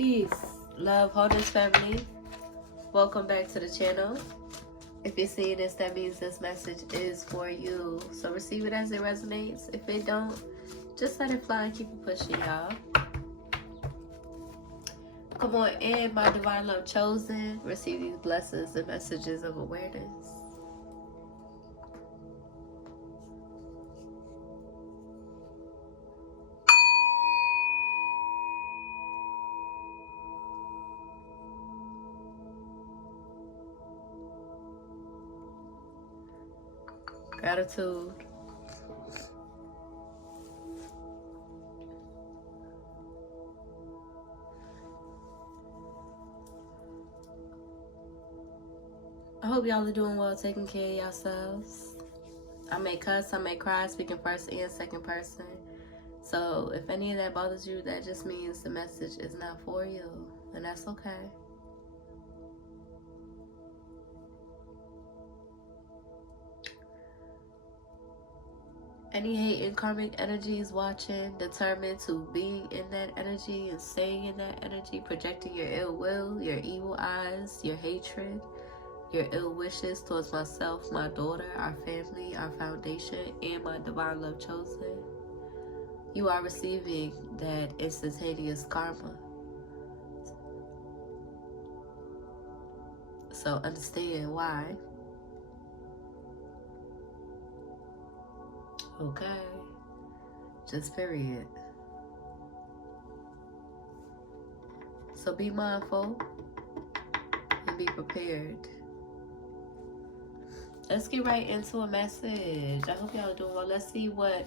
Peace, love, wholeness, family. Welcome back to the channel. If you're seeing this, that means this message is for you. So receive it as it resonates. If it don't, just let it fly and keep it pushing, y'all. Come on in, my divine love chosen. Receive these blessings and messages of awareness. Gratitude. I hope y'all are doing well, taking care of yourselves. I may cuss, I may cry, speaking first and second person. So if any of that bothers you, that just means the message is not for you, and that's okay. Any hate and karmic energies watching, determined to be in that energy and staying in that energy, projecting your ill will, your evil eyes, your hatred, your ill wishes towards myself, my daughter, our family, our foundation, and my divine love chosen. You are receiving that instantaneous karma. So understand why. Okay. Just period. So be mindful and be prepared. Let's get right into a message. I hope y'all are doing well. Let's see what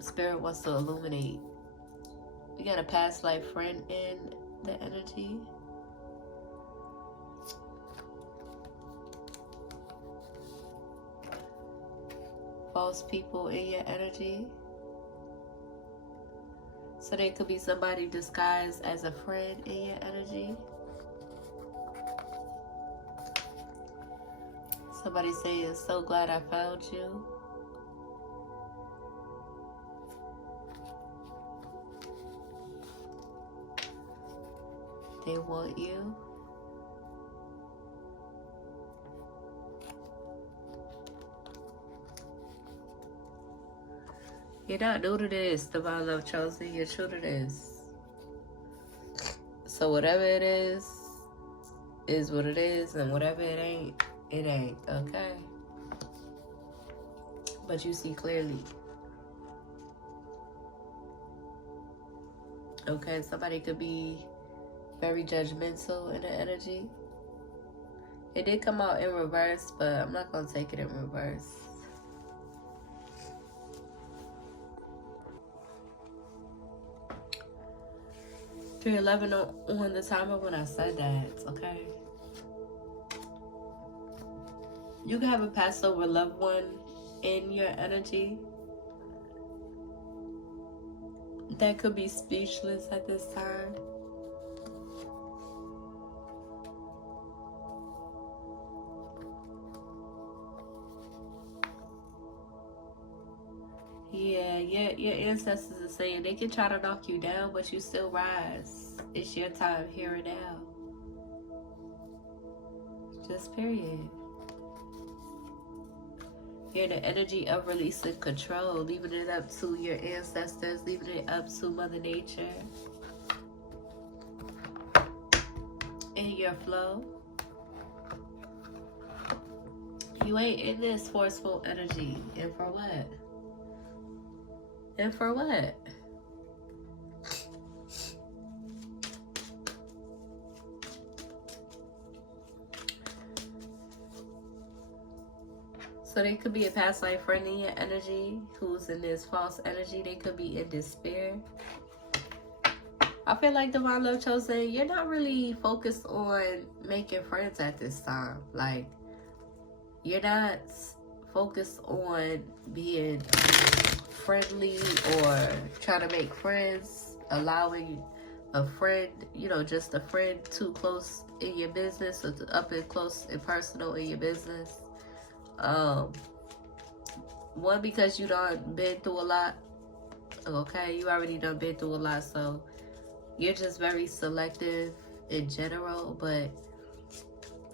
Spirit wants to illuminate. We got a past life friend in the energy. False people in your energy. So they could be somebody disguised as a friend in your energy. Somebody saying, so glad I found you. They want you. You're not new to this, divine love chosen. You're true to this. So whatever it is what it is, and whatever it ain't, okay? But you see clearly. Okay, somebody could be very judgmental in the energy. It did come out in reverse, but I'm not going to take it in reverse. .311 on the timer when I said that, okay? You can have a passed over loved one in your energy that could be speechless at this time. Yeah, your ancestors are saying they can try to knock you down, but you still rise. It's your time here and now. Just period. You're in the energy of releasing control, leaving it up to your ancestors, leaving it up to Mother Nature. In your flow. You ain't in this forceful energy. And for what? And for what? So they could be a past life friend in your energy who's in this false energy. They could be in despair. I feel like divine love chosen, you're not really focused on making friends at this time. Like, you're not focused on being friendly or trying to make friends, allowing a friend, just a friend too close in your business or up and close and personal in your business. One, because you done been through a lot. Okay, you already done been through a lot, so you're just very selective in general, but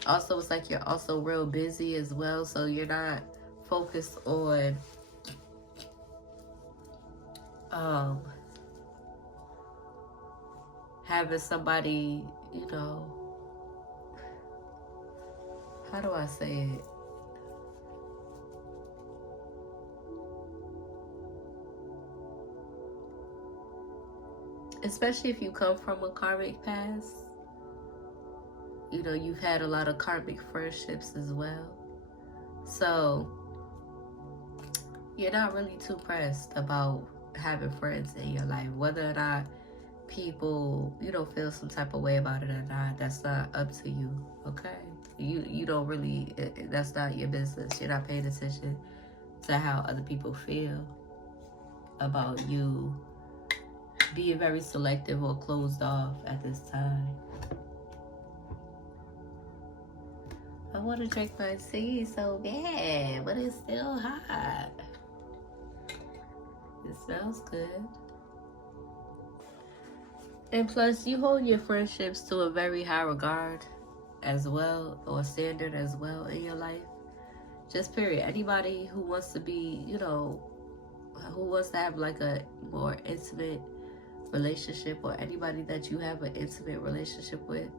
also it's like you're also real busy as well, so you're not focused on having somebody, you know, how do I say it? Especially if you come from a karmic past, you know, you've had a lot of karmic friendships as well. So you're not really too pressed about having friends in your life. Whether or not people, you don't feel some type of way about it or not, that's not up to you, okay? You don't really, that's not your business. You're not paying attention to how other people feel about you being very selective or closed off at this time. I want to drink my tea so bad, but it's still hot. It smells good. And plus, you hold your friendships to a very high regard as well, or standard as well in your life. Just period. Anybody who wants to be, you know, who wants to have like a more intimate relationship, or anybody that you have an intimate relationship with,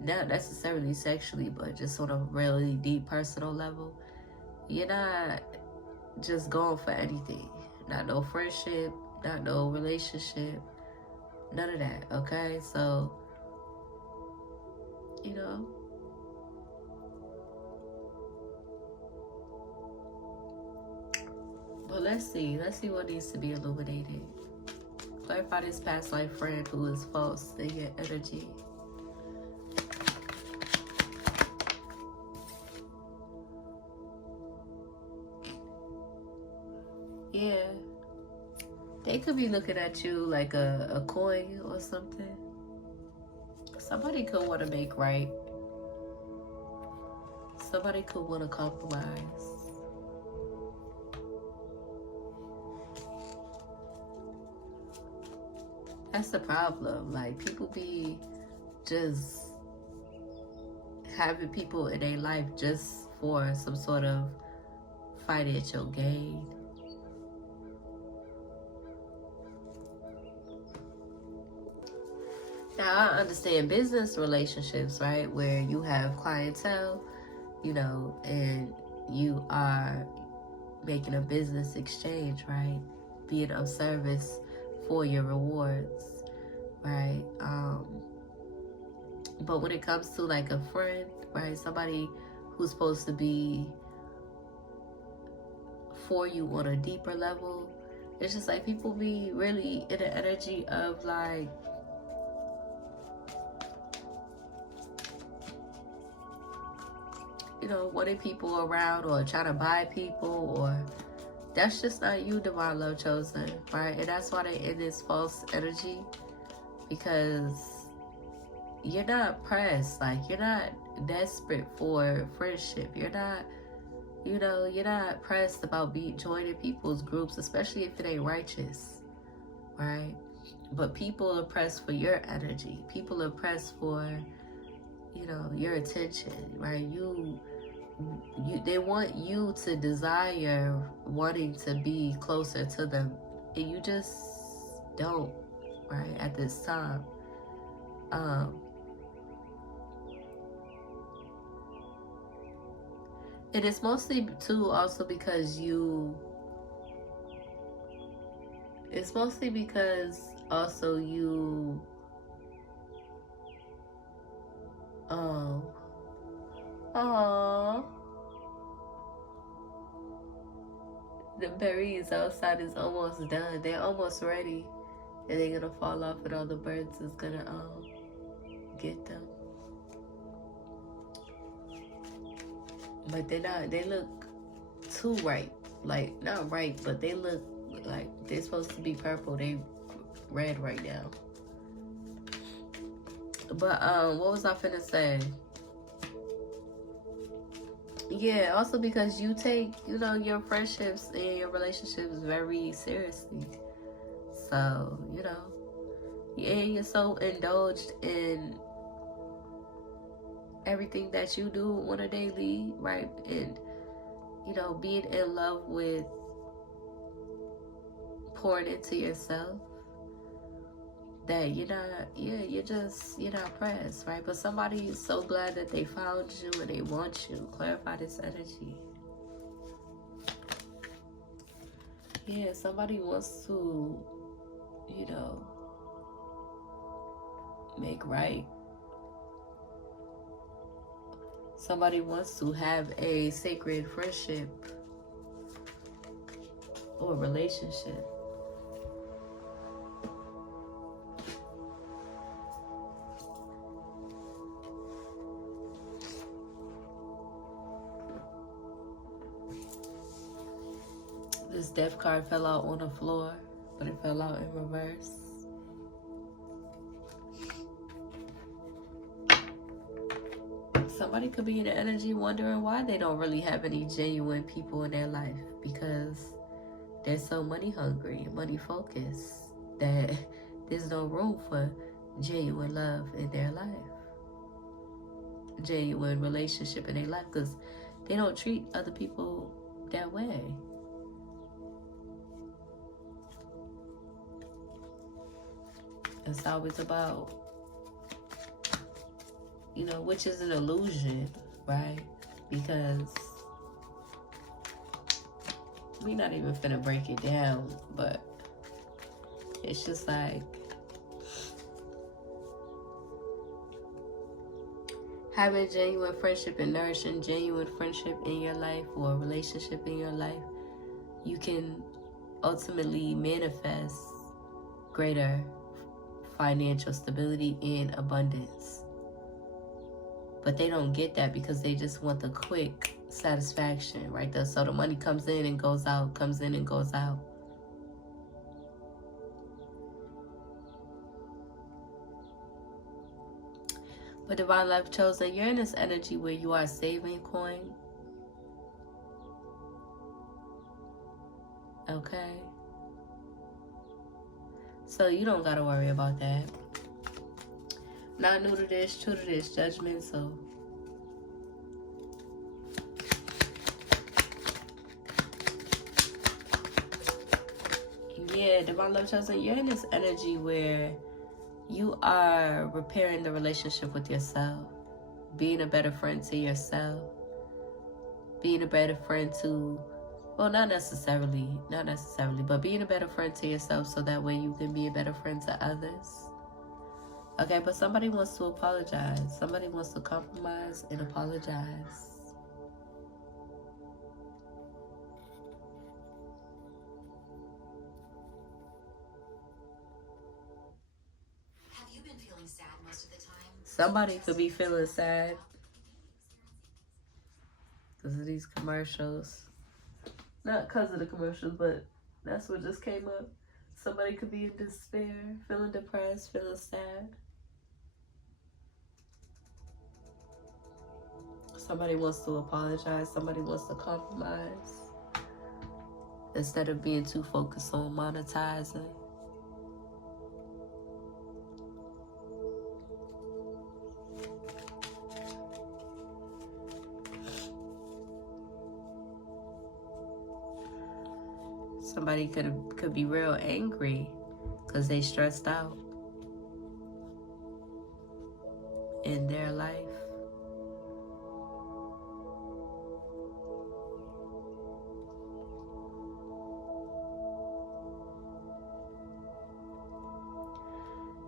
not necessarily sexually, but just on a really deep personal level, you're not just going for anything. Not no friendship, not no relationship, none of that, okay? So, you know, but let's see what needs to be illuminated. Clarify this past life friend who is false in your energy. Yeah, they could be looking at you like a coin or something. Somebody could want to make right. Somebody could want to compromise. That's the problem. Like, people be just having people in their life just for some sort of financial gain. Now, I understand business relationships, right? Where you have clientele, you know, and you are making a business exchange, right? Being of service for your rewards, right? But when it comes to like a friend, right? Somebody who's supposed to be for you on a deeper level, it's just like people be really in the energy of like, you know, wanting people around or trying to buy people, or that's just not you, divine love chosen, right? And that's why they in this false energy, because you're not pressed. Like, you're not desperate for friendship. You're not, you know, you're not pressed about joining people's groups, especially if it ain't righteous, right? But people are pressed for your energy. People are pressed for, you know, your attention, right? They want you to desire wanting to be closer to them, and you just don't, right, at this time. And it's mostly too also because it's mostly because also you the berries outside is almost done. They're almost ready, and they're gonna fall off, and all the birds is gonna get them. But they're not. They look too ripe. Like, not ripe, but they look like they're supposed to be purple. They red right now. But what was I finna say? Yeah, also because you take, you know, your friendships and your relationships very seriously. So, you know, and you're so indulged in everything that you do on a daily, right? And, you know, being in love with pouring into yourself, that you're not, you're not pressed, right? But somebody is so glad that they found you and they want you. Clarify this energy. Yeah, somebody wants to, you know, make right. Somebody wants to have a sacred friendship or relationship. This death card fell out on the floor, but it fell out in reverse. Somebody could be in the energy wondering why they don't really have any genuine people in their life, because they're so money hungry, money focused, that there's no room for genuine love in their life, genuine relationship in their life, because they don't treat other people that way. It's always about, you know, which is an illusion, right? Because we're not even finna break it down, but it's just like having genuine friendship and nourishing genuine friendship in your life, or a relationship in your life, you can ultimately manifest greater financial stability and abundance. But they don't get that because they just want the quick satisfaction, right? So the money comes in and goes out, comes in and goes out. But divine love chosen, you're in this energy where you are saving coin. Okay. So you don't gotta worry about that. Not new to this, true to this, judgment. So yeah, divine love chosen, you're in this energy where you are repairing the relationship with yourself, being a better friend to yourself, being a better friend to, well, not necessarily, but being a better friend to yourself so that way you can be a better friend to others. Okay, but somebody wants to apologize. Somebody wants to compromise and apologize. Have you been feeling sad most of the time? Somebody could be feeling sad because of these commercials. Not because of the commercials, but that's what just came up. Somebody could be in despair, feeling depressed, feeling sad. Somebody wants to apologize. Somebody wants to compromise instead of being too focused on monetizing. Somebody could be real angry because they stressed out in their life.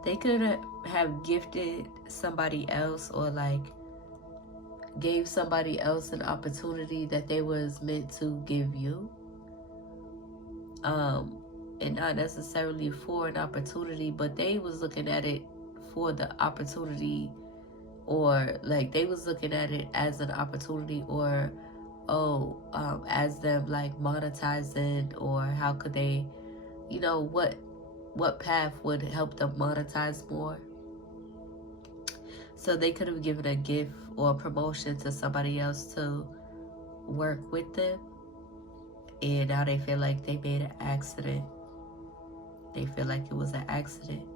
They could have gifted somebody else, or like gave somebody else an opportunity that they was meant to give you. And not necessarily for an opportunity, but they was looking at it for the opportunity, or like they was looking at it as an opportunity, or as them like monetizing, or how could they, you know, what path would help them monetize more. So they could have given a gift or a promotion to somebody else to work with them, and now they feel like they made an accident. They feel like it was an accident.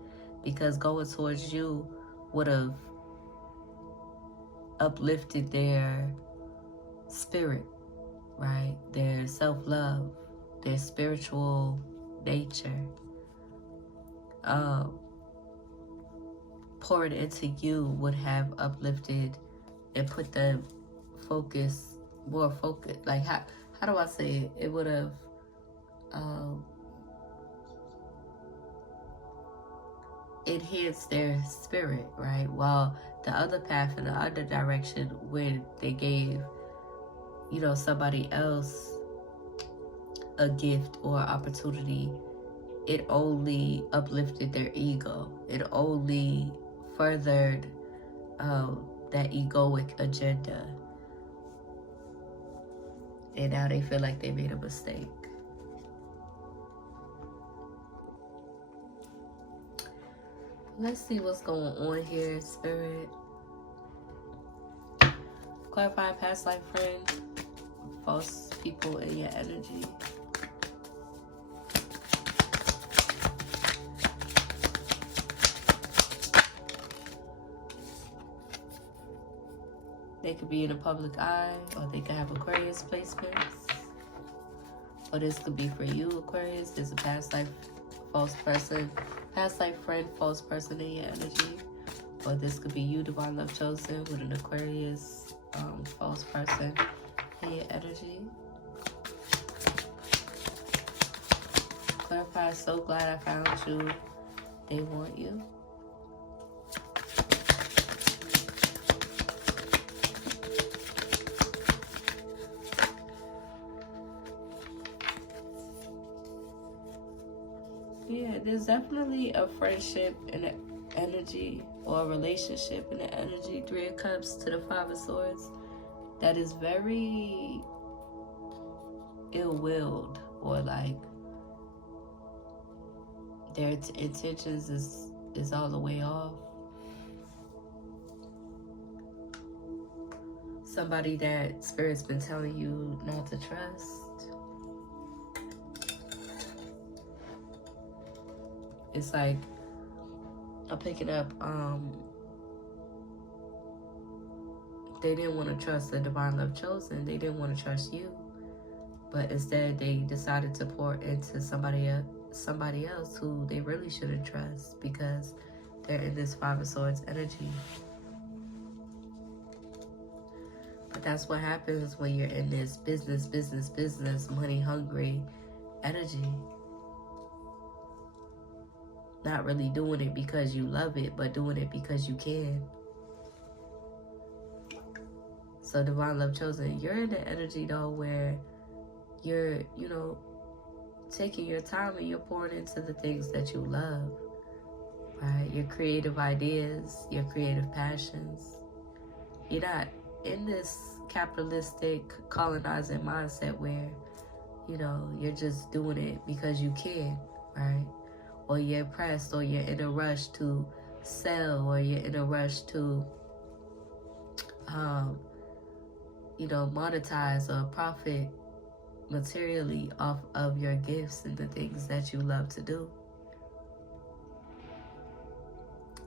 because going towards you would have uplifted their spirit, right? Their self-love, their spiritual nature. Poured into you would have uplifted and put the more focus, like how do I say it? It would have enhanced their spirit, right? While the other path in the other direction, when they gave, somebody else a gift or opportunity, it only uplifted their ego. It only furthered that egoic agenda. And now they feel like they made a mistake. Let's see what's going on here, Spirit. Clarify past life friends, false people in your energy. They could be in the public eye, or they could have Aquarius placements. Or this could be for you, Aquarius. There's a past life false person, past life friend, false person in your energy. Or this could be you, divine love chosen, with an Aquarius false person in your energy. Clarify, so glad I found you. They want you. Yeah, there's definitely a friendship in the energy, or a relationship in the energy. 3 of Cups to the 5 of Swords. That is very ill-willed, or like their intentions is all the way off. Somebody that Spirit's been telling you not to trust. It's like, I'm picking up, they didn't want to trust the divine love chosen. They didn't want to trust you. But instead, they decided to pour into somebody else who they really shouldn't trust, because they're in this 5 of Swords energy. But that's what happens when you're in this business, money hungry energy. Not really doing it because you love it, but doing it because you can. So divine love chosen, you're in the energy though where you're, taking your time and you're pouring into the things that you love, right? Your creative ideas, your creative passions. You're not in this capitalistic, colonizing mindset where, you're just doing it because you can, right? Or you're pressed, or you're in a rush to sell, or you're in a rush to, monetize or profit materially off of your gifts and the things that you love to do.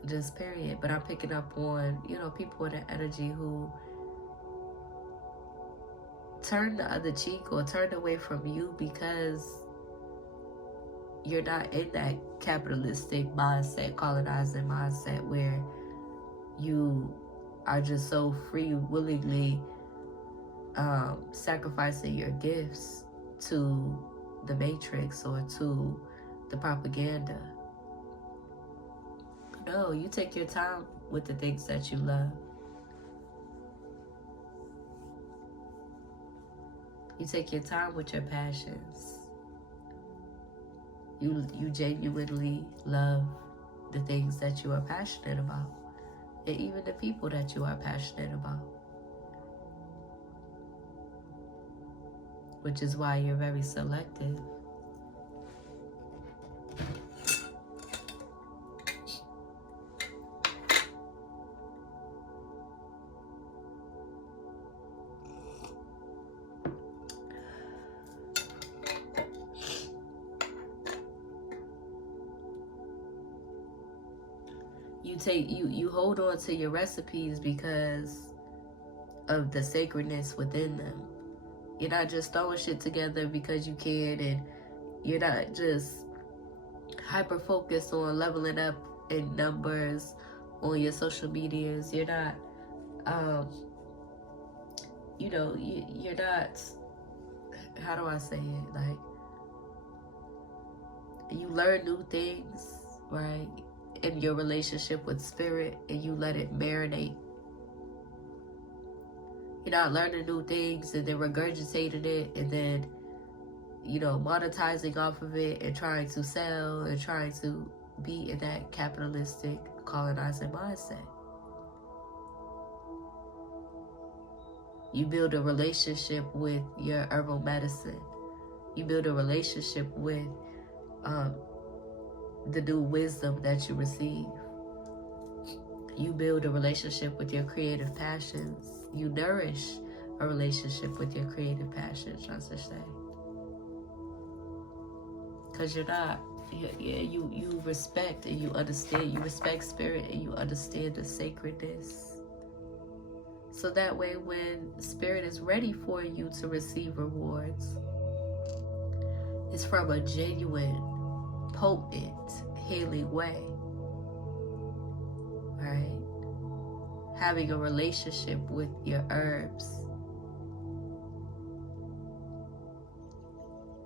Just period. But I'm picking up on, people in the energy who turn the other cheek or turned away from you because you're not in that capitalistic mindset, colonizing mindset, where you are just so free, willingly sacrificing your gifts to the matrix or to the propaganda. No, you take your time with the things that you love. You take your time with your passions. You genuinely love the things that you are passionate about, and even the people that you are passionate about. Which is why you're very selective. you hold on to your recipes because of the sacredness within them. You're not just throwing shit together because you can, and you're not just hyper focused on leveling up in numbers on your social medias. You're not you're not, how do I say it, like, you learn new things, right, in your relationship with spirit, and you let it marinate. You're not learning new things and then regurgitating it and then, monetizing off of it and trying to sell and trying to be in that capitalistic colonizing mindset. You build a relationship with your herbal medicine. You build a relationship with the new wisdom that you receive. You build a relationship with your creative passions. You nourish a relationship with your creative passions, I should say. Because you're not, you respect and you understand. You respect spirit and you understand the sacredness. So that way, when spirit is ready for you to receive rewards, it's from a genuine, potent, healing way. Right? Having a relationship with your herbs.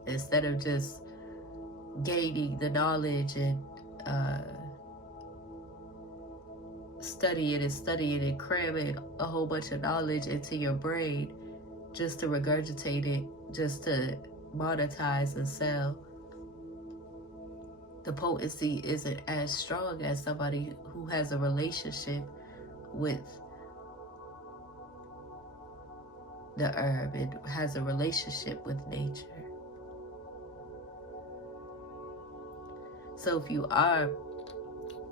Instead of just gaining the knowledge and studying and cramming a whole bunch of knowledge into your brain just to regurgitate it, just to monetize and sell. The potency isn't as strong as somebody who has a relationship with the herb. It has a relationship with nature. So if you are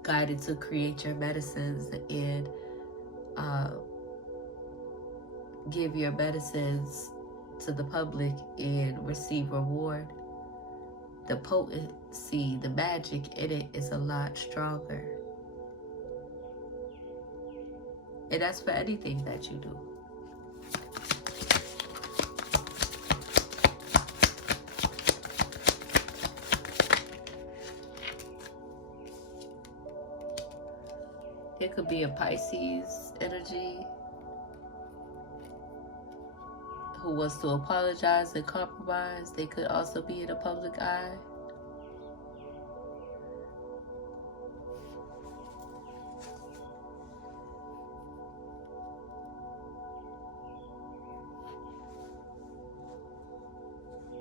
guided to create your medicines and give your medicines to the public and receive reward, the potency, the magic in it is a lot stronger. And that's for anything that you do. It could be a Pisces energy who wants to apologize and compromise. They could also be in the public eye.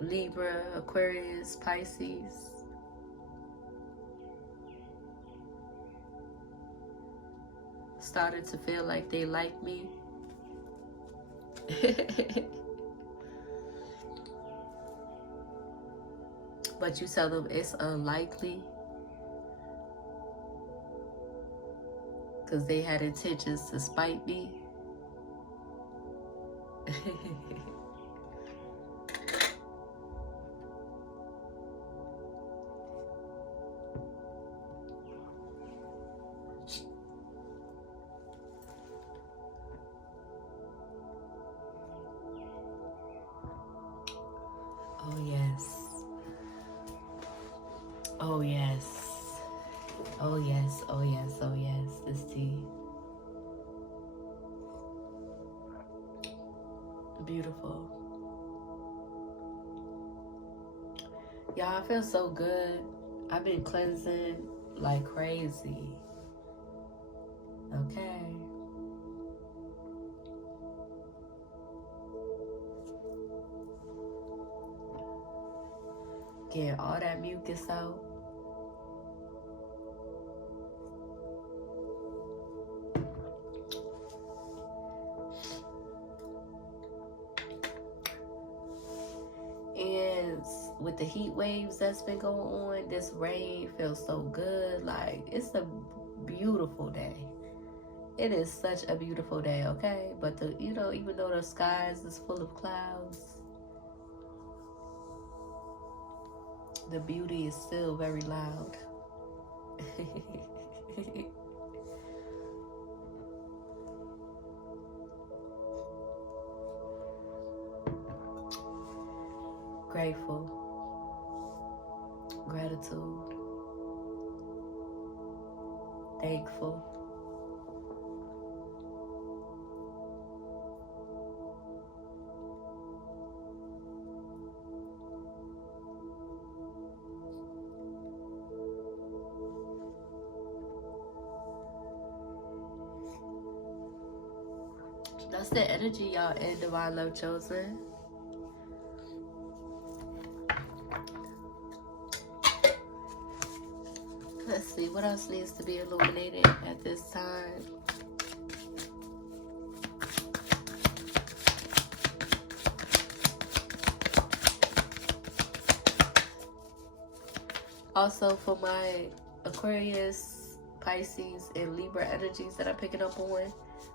Libra, Aquarius, Pisces. Started to feel like they like me. But you tell them it's unlikely because they had intentions to spite me. Oh yes. Oh yes. Oh yes. Oh yes. Oh yes. This tea. Beautiful. Y'all, I feel so good. I've been cleansing like crazy. Okay. Get all that mucus out. And with the heat waves that's been going on, this rain feels so good. Like, it's a beautiful day. It is such a beautiful day, okay? But even though the skies is full of clouds, the beauty is still very loud. grateful, gratitude, thankful. That's the energy, y'all, in Divine Love Chosen. Let's see, what else needs to be illuminated at this time? Also, for my Aquarius, Pisces, and Libra energies that I'm picking up on,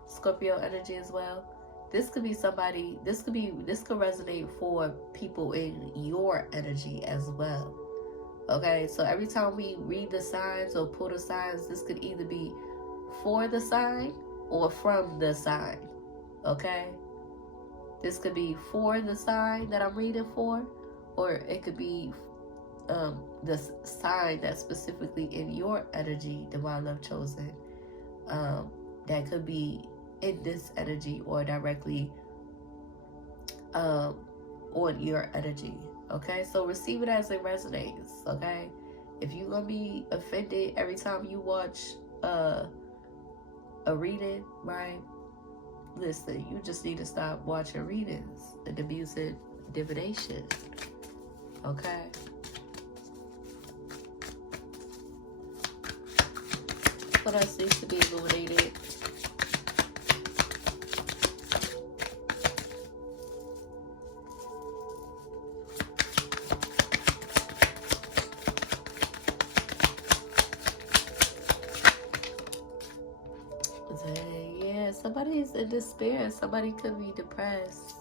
Scorpio energy as well. This could be somebody, this could resonate for people in your energy as well. Okay, so every time we read the signs or pull the signs, this could either be for the sign or from the sign. Okay, this could be for the sign that I'm reading for, or it could be the sign that's specifically in your energy, Divine Love Chosen. That could be in this energy or directly on your energy. Okay, so receive it as it resonates. Okay, if you're gonna be offended every time you watch a reading, right? Listen, you just need to stop watching readings and abusing divination. Okay. What else needs to be illuminated? Yeah, somebody's in despair. Somebody could be depressed.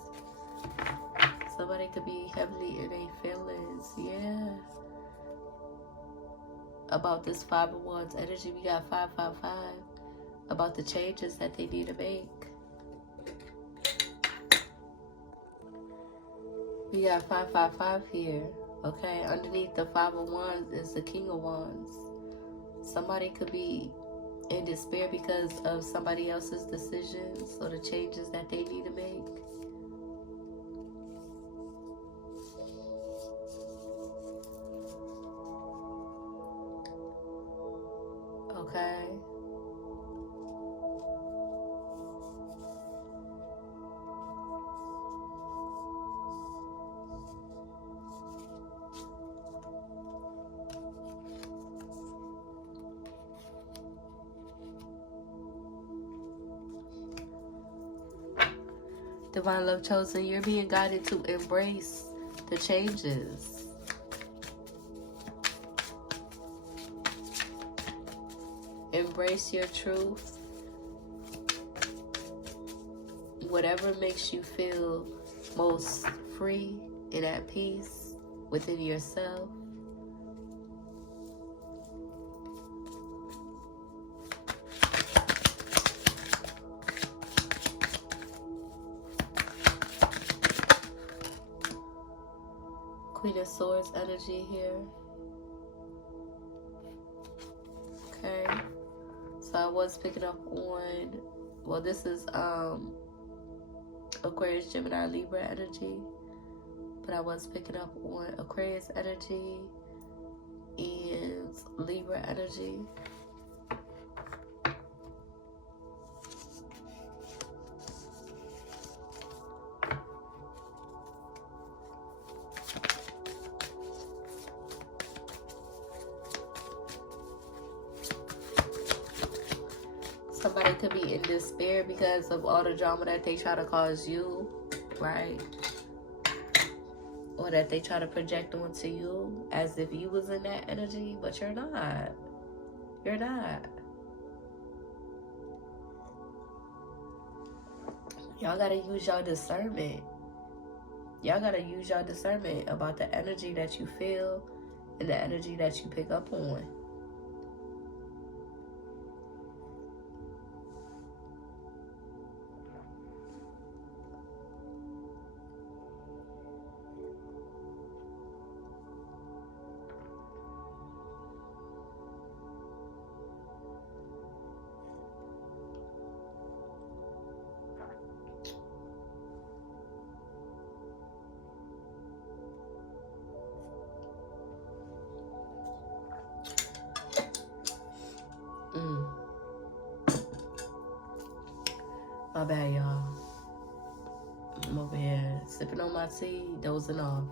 Somebody could be heavily in their feelings. Yeah. About this 5 of Wands energy, we got 555. About the changes that they need to make. We got 555 here. Okay, underneath the 5 of Wands is the King of Wands. Somebody could be in despair because of somebody else's decisions or the changes that they need to make. Okay. Divine Love Chosen, you're being guided to embrace the changes. Embrace your truth. Whatever makes you feel most free and at peace within yourself. Queen of Swords energy here. Okay. So I was picking up on, well, this is Aquarius, Gemini, Libra energy. But I was picking up on Aquarius energy and Libra energy. Somebody could be in despair because of all the drama that they try to cause you, right? Or that they try to project onto you as if you was in that energy, but you're not. You're not. Y'all gotta use your discernment. Y'all gotta use your discernment about the energy that you feel and the energy that you pick up on. My bad, y'all. I'm over here sipping on my tea, dozing off.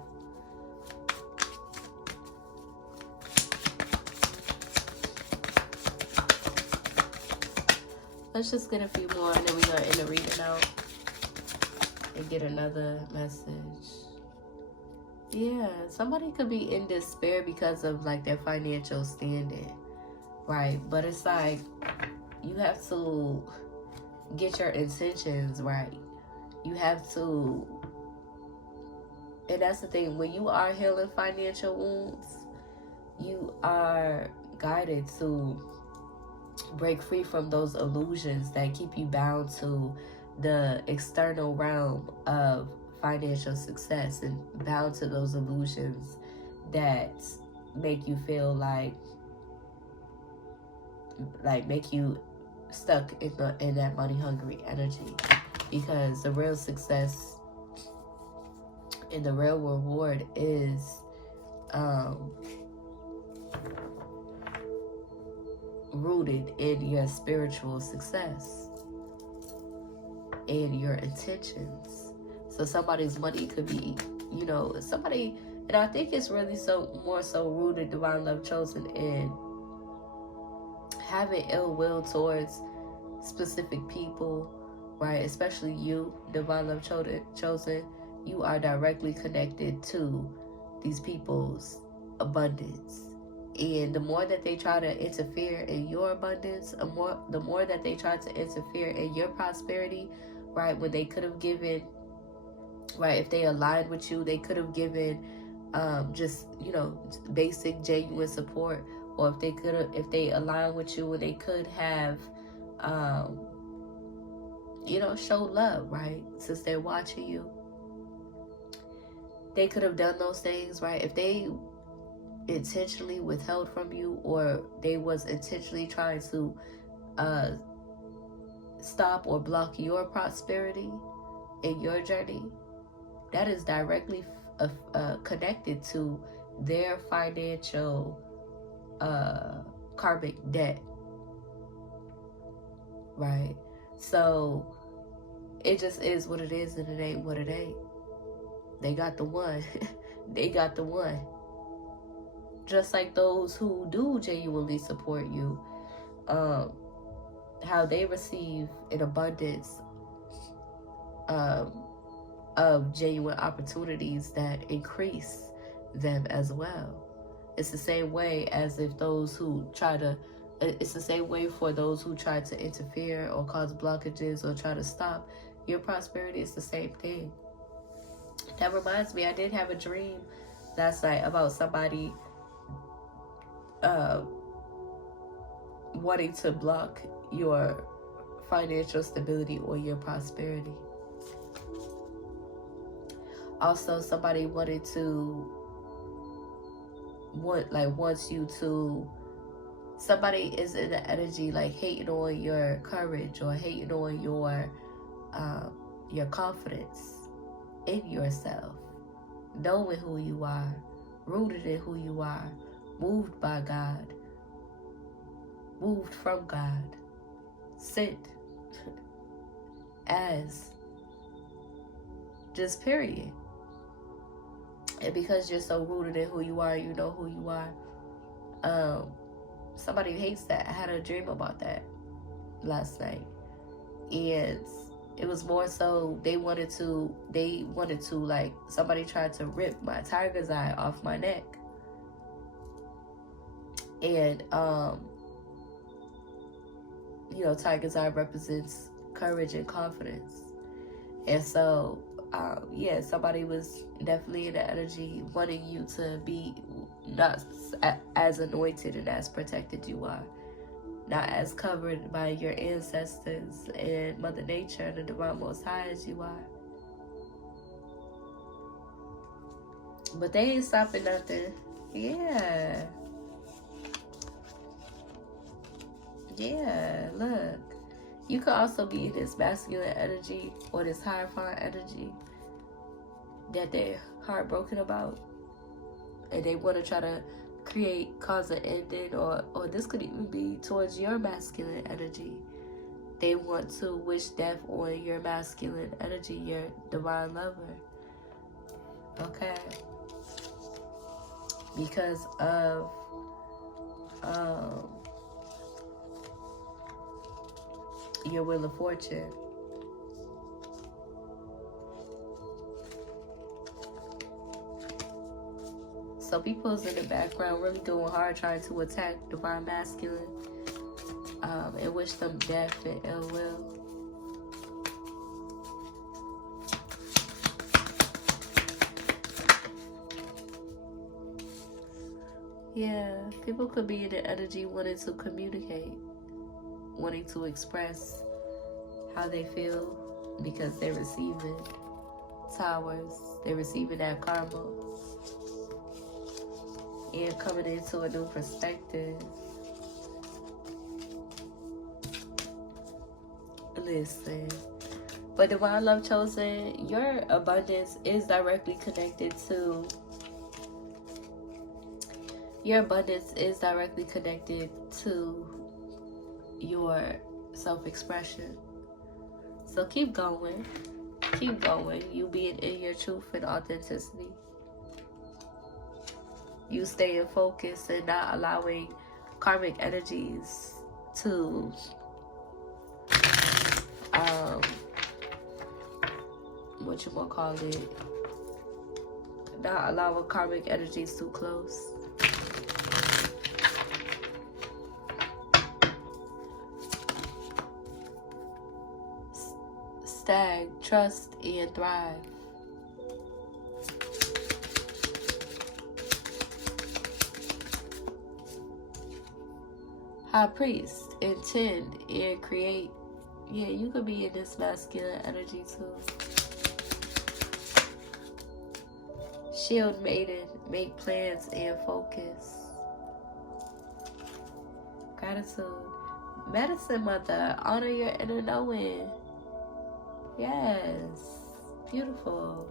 Let's just get a few more and then we're going to end the reading out and get another message. Yeah, somebody could be in despair because of like their financial standing, right? But it's like you have to get your intentions right. You have to, and that's the thing, when you are healing financial wounds, you are guided to break free from those illusions that keep you bound to the external realm of financial success, and bound to those illusions that make you feel like make you stuck in that money hungry energy, because the real success and the real reward is rooted in your spiritual success and your intentions. So somebody's money could be, somebody, and I think it's really more so rooted, divine love chosen, in having ill will towards specific people, right? Especially you, divine love chosen, you are directly connected to these people's abundance. And the more that they try to interfere in your abundance, the more that they try to interfere in your prosperity, right? When they could have given, right, if they aligned with you, they could have given just, basic, genuine support. Or if they align with you, and they could have, show love, right? Since they're watching you, they could have done those things, right? If they intentionally withheld from you, or they was intentionally trying to stop or block your prosperity in your journey, that is directly connected to their financial karmic debt, right? So it just is what it is, and it ain't what it ain't. They got the one. They got the one. Just like those who do genuinely support you, how they receive an abundance of genuine opportunities that increase them as well. It's the same way as if those who it's the same way for those who try to interfere or cause blockages or try to stop your prosperity. It's the same thing. That reminds me, I did have a dream last night about somebody wanting to block your financial stability or your prosperity. Also, somebody wants you to, somebody is in the energy like hating on your courage, or hating on your confidence in yourself, knowing who you are, rooted in who you are, moved by God, moved from God, sent as, just period. And because you're so rooted in who you are, you know who you are, somebody hates that. I had a dream about that last night, and it was more so they wanted to like, somebody tried to rip my tiger's eye off my neck. And tiger's eye represents courage and confidence. And so somebody was definitely in the energy wanting you to be not as anointed and as protected you are, not as covered by your ancestors and Mother Nature and the Divine Most High as you are. But they ain't stopping nothing. Yeah, look. You could also be in this masculine energy or this hierophant energy that they're heartbroken about, and they want to try to cause an ending, or this could even be towards your masculine energy, they want to wish death on your masculine energy, your divine lover. Okay? Because of your Wheel of Fortune. So people's in the background really going hard trying to attack divine masculine and wish them death and ill will. Yeah, people could be in the energy wanting to communicate, wanting to express how they feel because they're receiving towers, they're receiving that karma. And coming into a new perspective. Listen, but divine love chosen, your abundance is directly connected to your self-expression. So keep going. You being in your truth and authenticity. You staying focused and not allowing karmic energies to not allowing karmic energies too close. Stag, trust and thrive. High Priest, intend and create. Yeah, you could be in this masculine energy too. Shield Maiden, make plans and focus. Gratitude. Medicine Mother, honor your inner knowing. Yes, beautiful.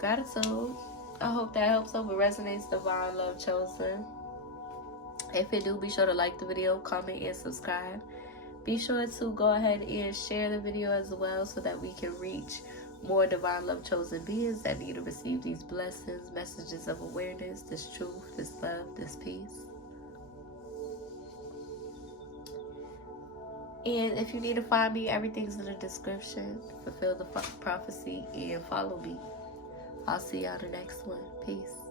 Gratitude. I hope that helps. Hope it resonates. Divine love chosen. If it do, be sure to like the video, comment, and subscribe. Be sure to go ahead and share the video as well so that we can reach more divine love chosen beings that need to receive these blessings, messages of awareness, this truth, this love, this peace. And if you need to find me, everything's in the description. Fulfill the prophecy and follow me. I'll see y'all the next one. Peace.